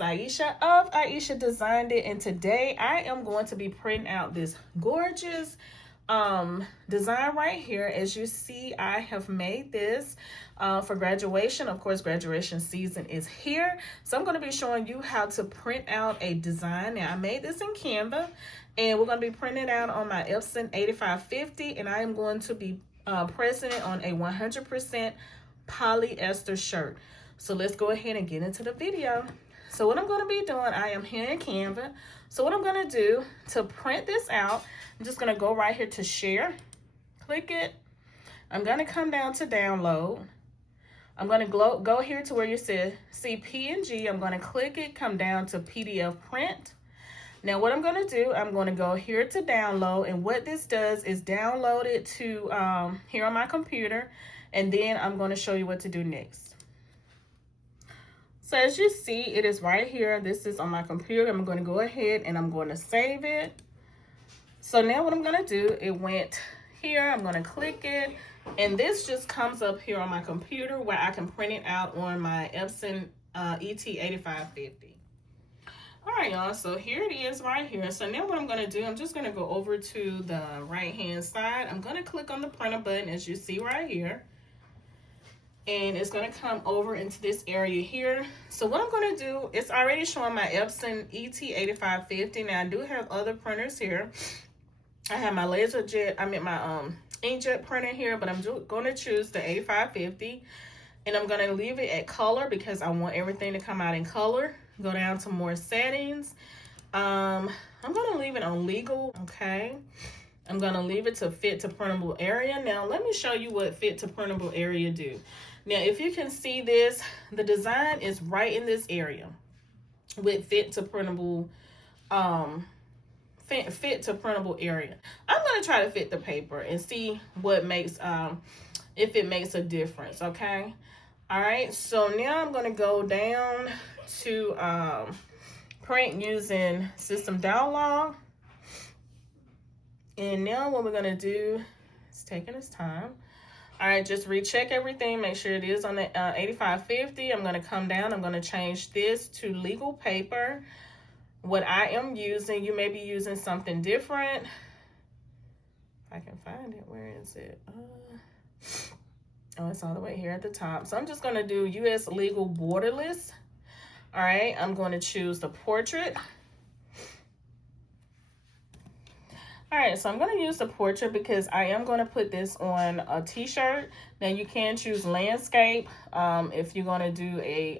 Ieasha of Ieasha Designed It, and today I am going to be printing out this gorgeous design right here. As you see, I have made this for graduation. Of course, graduation season is here, so I'm going to be showing you how to print out a design. Now, I made this in Canva, and we're going to be printing it out on my Epson 8550, and I am going to be pressing it on a 100% polyester shirt. So let's go ahead and get into the video. So what I'm going to be doing, I am here in Canva. So what I'm going to do to print this out, I'm just going to go right here to share, click it. I'm going to come down to download. I'm going to go here to where you see PNG. I'm going to click it, come down to PDF print. Now what I'm going to do, I'm going to go here to download, and what this does is download it to here on my computer, and then I'm going to show you what to do next. So as you see, it is right here. This is on my computer. I'm going to go ahead and I'm going to save it. So now what I'm going to do, it went here. I'm going to click it, and this just comes up here on my computer where I can print it out on my Epson ET8550. All right, y'all, so here it is right here. So now what I'm going to do, I'm just going to go over to the right hand side. I'm going to click on the printer button, as you see right here. And it's going to come over into this area here. So what I'm going to do, it's already showing my Epson ET8550. Now I do have other printers here. I have my my inkjet printer here, but I'm going to choose the 8550, and I'm going to leave it at color because I want everything to come out in color. Go down to more settings. I'm going to leave it on legal. Okay. I'm going to leave it to fit to printable area. Now let me show you what fit to printable area do. Now, if you can see this, the design is right in this area with fit to printable area. I'm going to try to fit the paper and see what makes if it makes a difference. Okay. All right. So now I'm going to go down to print using system download. And now what we're going to do is taking its time. All right, just recheck everything. Make sure it is on the 8550. I'm going to come down. I'm going to change this to legal paper. What I am using, you may be using something different. If I can find it, where is it? Oh, it's all the way here at the top. So I'm just going to do U.S. legal borderless. All right, I'm going to choose the portrait. All right, so I'm going to use the portrait because I am going to put this on a t-shirt. Now you can choose landscape if you're going to do a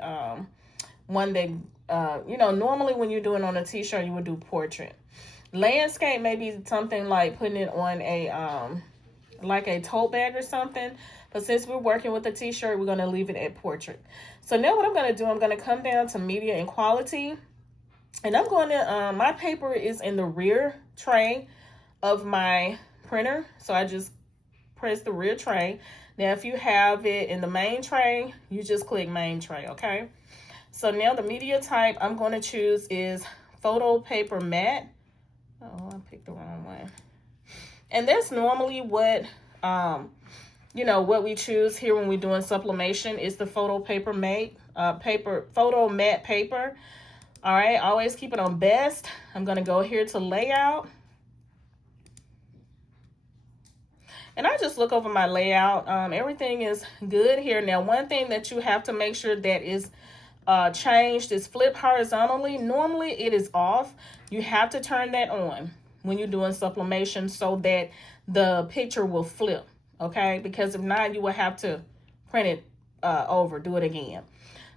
one that, you know, normally when you're doing on a t-shirt, you would do portrait. Landscape may be something like putting it on a, like a tote bag or something. But since we're working with a t-shirt, we're going to leave it at portrait. So now what I'm going to do, I'm going to come down to media and quality. And I'm going to, my paper is in the rear tray of my printer, so I just press the rear tray. Now if you have it in the main tray, you just click main tray. Okay, so now the media type I'm going to choose is photo paper matte. Oh, I picked the wrong one. And that's normally what you know, what we choose here when we're doing sublimation is the photo paper matte photo matte paper. All right, always keep it on best. I'm going to go here to layout. And I just look over my layout. Everything is good here. Now, one thing that you have to make sure that is changed is flip horizontally. Normally, it is off. You have to turn that on when you're doing sublimation so that the picture will flip, okay? Because if not, you will have to print it over, do it again.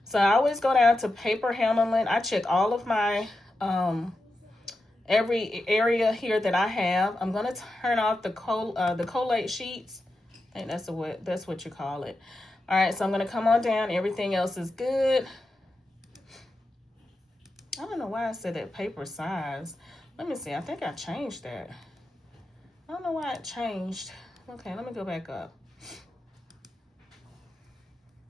So I always go down to paper handling. I check all of my every area here that I have. I'm going to turn off the collate sheets. I think that's what you call it. All right, so I'm going to come on down. Everything else is good. I don't know why I said that paper size. Let me see. I think I changed that. I don't know why it changed. Okay, let me go back up.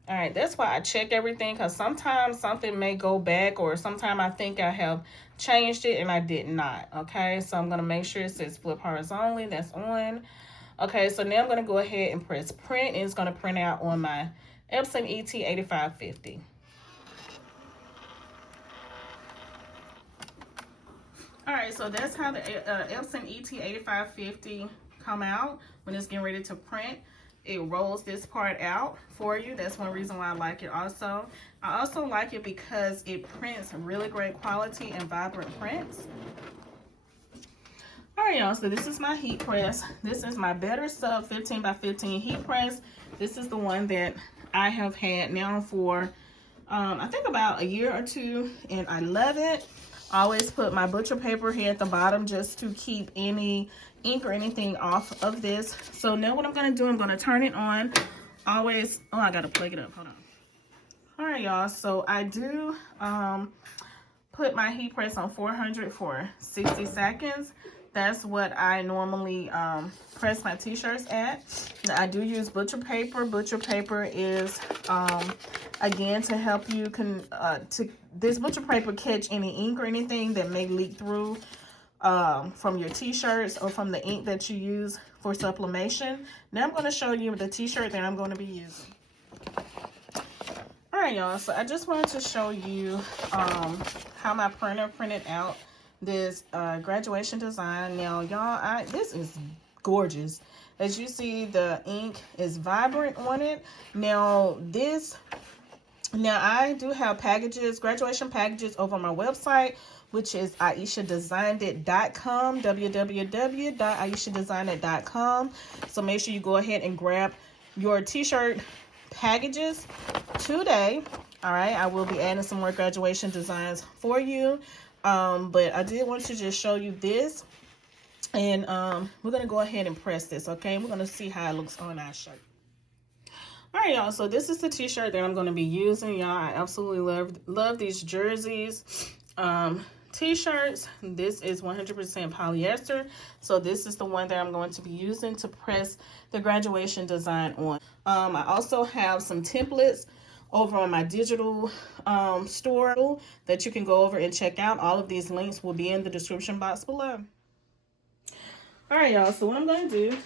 All right, that's why I check everything, because sometimes something may go back, or sometimes I think I have changed it and I did not. Okay, so I'm going to make sure it says flip horizontally. That's on. Okay, so now I'm going to go ahead and press print, and it's going to print out on my Epson ET8550. All right, so that's how the Epson ET8550 come out when it's getting ready to print. It rolls this part out for you. That's one reason why I like it also. I also like it because it prints really great quality and vibrant prints. All right, y'all, so this is my heat press. This is my Better Sub 15 by 15 heat press. This is the one that I have had now for, I think about a year or two, and I love it. I always put my butcher paper here at the bottom just to keep any ink or anything off of this. So now what I'm going to do, I'm going to turn it on. Always, oh, I got to plug it up. Hold on. All right, y'all, so I do put my heat press on 400 for 60 seconds. That's what I normally press my t-shirts at. Now, I do use butcher paper. Butcher paper is, again, to help you, this butcher paper catch any ink or anything that may leak through from your t-shirts or from the ink that you use for sublimation. Now I'm going to show you the t-shirt that I'm going to be using. All right, y'all, so I just wanted to show you how my printer printed out this graduation design. Now, y'all, this is gorgeous. As you see, the ink is vibrant on it. Now I do have packages, graduation packages over on my website, which is IeashaDesignedIt.com, www.IeashaDesignedIt.com. So make sure you go ahead and grab your t-shirt packages today. All right, I will be adding some more graduation designs for you. But I did want to just show you this, and we're going to go ahead and press this, okay? We're going to see how it looks on our shirt. All right, y'all, so this is the t-shirt that I'm going to be using, y'all. I absolutely love these jerseys, t-shirts. This is 100% polyester, so this is the one that I'm going to be using to press the graduation design on. I also have some templates over on my digital store that you can go over and check out. All of these links will be in the description box below. All right, y'all, so what I'm going to do,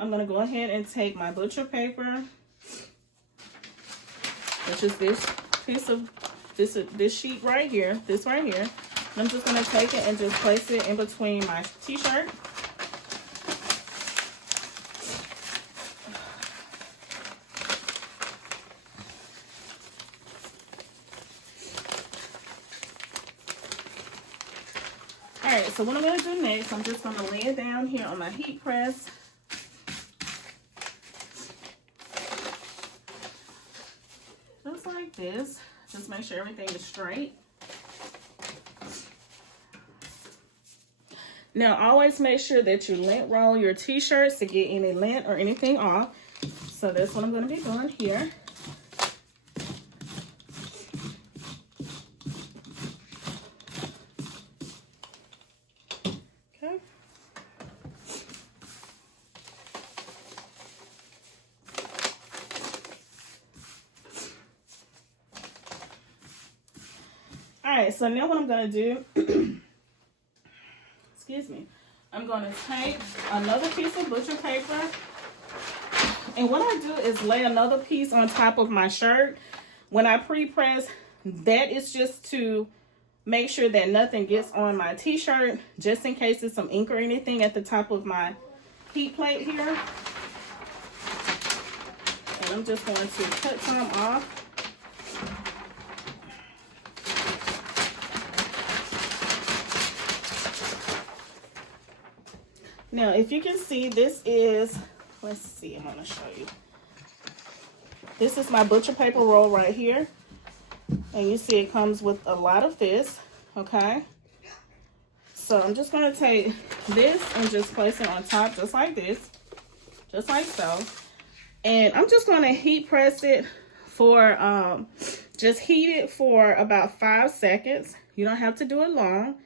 I'm going to go ahead and take my butcher paper, which is this piece of this sheet right here, this right here. And I'm just going to take it and just place it in between my t-shirt. All right, so what I'm going to do next, I'm just going to lay it down here on my heat press. Just like this. Just make sure everything is straight. Now, always make sure that you lint roll your t-shirts to get any lint or anything off. So that's what I'm going to be doing here. Alright, so now what I'm going to do, excuse me, I'm going to take another piece of butcher paper, and what I do is lay another piece on top of my shirt. When I pre-press, that is just to make sure that nothing gets on my t-shirt, just in case there's some ink or anything at the top of my heat plate here. And I'm just going to cut some off. Now, if you can see, this is, let's see, I'm going to show you. This is my butcher paper roll right here. And you see it comes with a lot of this, okay? So I'm just going to take this and just place it on top just like this, just like so. And I'm just going to heat press it for, just heat it for about 5 seconds. You don't have to do it long.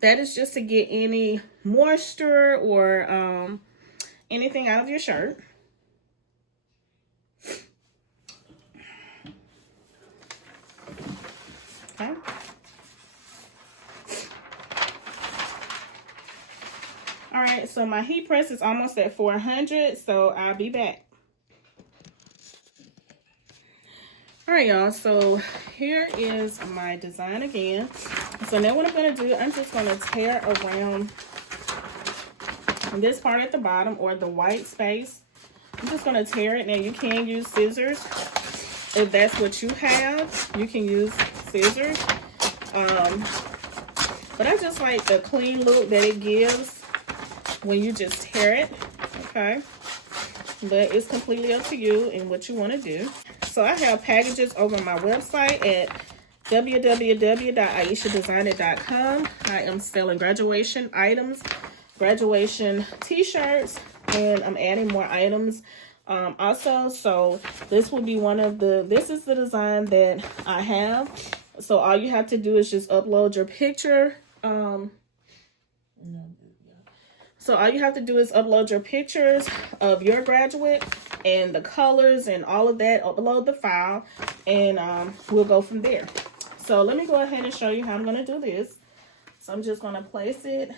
That is just to get any moisture or anything out of your shirt. Okay. All right, so my heat press is almost at 400, so I'll be back. All right, y'all, so here is my design again. So now what I'm going to do, I'm just going to tear around this part at the bottom, or the white space. I'm just going to tear it. Now you can use scissors if that's what you have. You can use scissors, but I just like the clean look that it gives when you just tear it. Okay, but it's completely up to you and what you want to do. So I have packages over my website at www.ieshadesigner.com. I am selling graduation items, graduation t-shirts, and I'm adding more items also. So this will be one of the, this is the design that I have. So all you have to do is just upload your picture. So all you have to do is upload your pictures of your graduate and the colors and all of that. Upload the file, and we'll go from there. So let me go ahead and show you how I'm going to do this. So I'm just going to place it,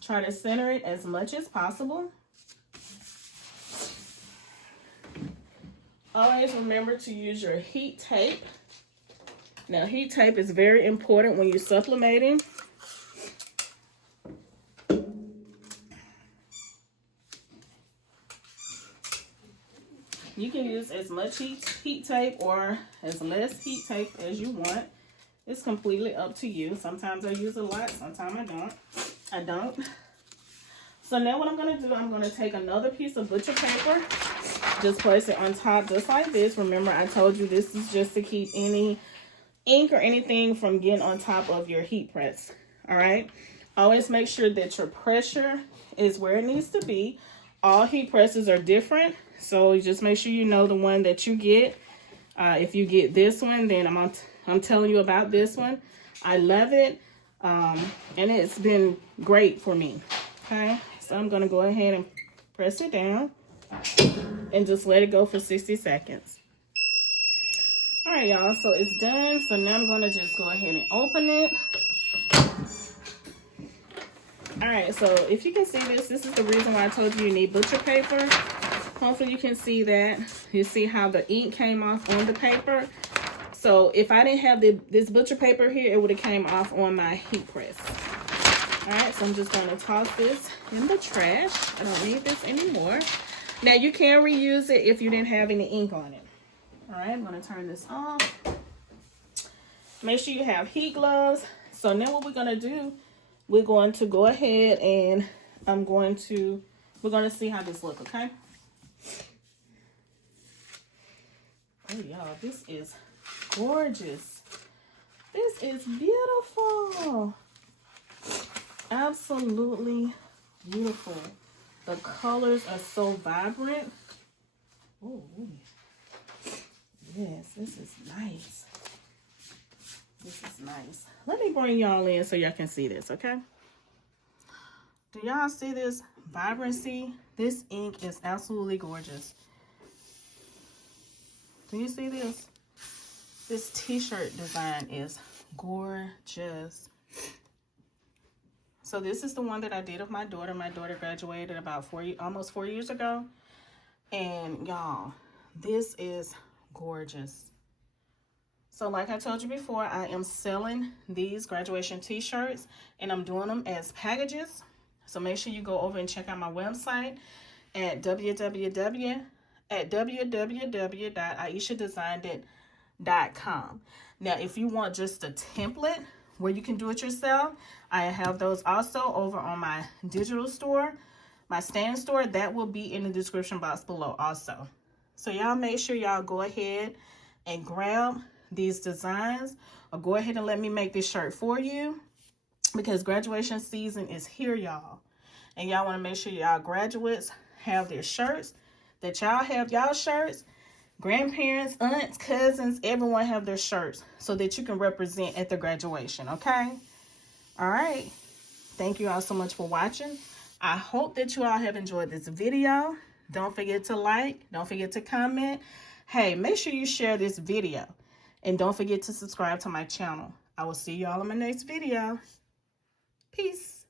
try to center it as much as possible. Always remember to use your heat tape. Now, heat tape is very important when you're sublimating. You can use as much heat tape or as less heat tape as you want. It's completely up to you. Sometimes I use a lot, sometimes I don't. So now what I'm going to do, I'm going to take another piece of butcher paper, just place it on top just like this. Remember, I told you this is just to keep any ink or anything from getting on top of your heat press. All right, always make sure that your pressure is where it needs to be. All heat presses are different, so just make sure you know the one that you get. If you get this one, then I'm telling you about this one. I love it, and it's been great for me. Okay, so I'm gonna go ahead and press it down and just let it go for 60 seconds. All right, y'all, so it's done. So now I'm gonna just go ahead and open it. All right, so if you can see this is the reason why I told you need butcher paper. Hopefully you can see that. You see how the ink came off on the paper. So if I didn't have this butcher paper here, it would have came off on my heat press. All right, so I'm just going to toss this in the trash. I don't need this anymore. Now you can reuse it if you didn't have any ink on it. All right, I'm going to turn this off. Make sure you have heat gloves. So now what we're going to do, we're going to go ahead and we're going to see how this looks, okay? Oh, y'all, this is gorgeous. This is beautiful. Absolutely beautiful. The colors are so vibrant. Oh, yes, this is nice. This is nice. Let me bring y'all in so y'all can see this, okay? Do y'all see this vibrancy? This ink is absolutely gorgeous. Do you see this? This t-shirt design is gorgeous. So this is the one that I did of my daughter. My daughter graduated about almost 4 years ago. And y'all, this is gorgeous. So like I told you before, I am selling these graduation t-shirts and I'm doing them as packages. So make sure you go over and check out my website at www.ieshadesigner.com. Now, if you want just a template where you can do it yourself, I have those also over on my digital store, my stand store. That will be in the description box below also. So y'all make sure y'all go ahead and grab these designs, or go ahead and let me make this shirt for you, because graduation season is here, y'all. And y'all want to make sure y'all graduates have their shirts, that y'all have y'all shirts. Grandparents, aunts, cousins, everyone have their shirts so that you can represent at the graduation, okay? All right. Thank you all so much for watching. I hope that you all have enjoyed this video. Don't forget to like. Don't forget to comment. Hey, make sure you share this video. And don't forget to subscribe to my channel. I will see you all in my next video. Peace.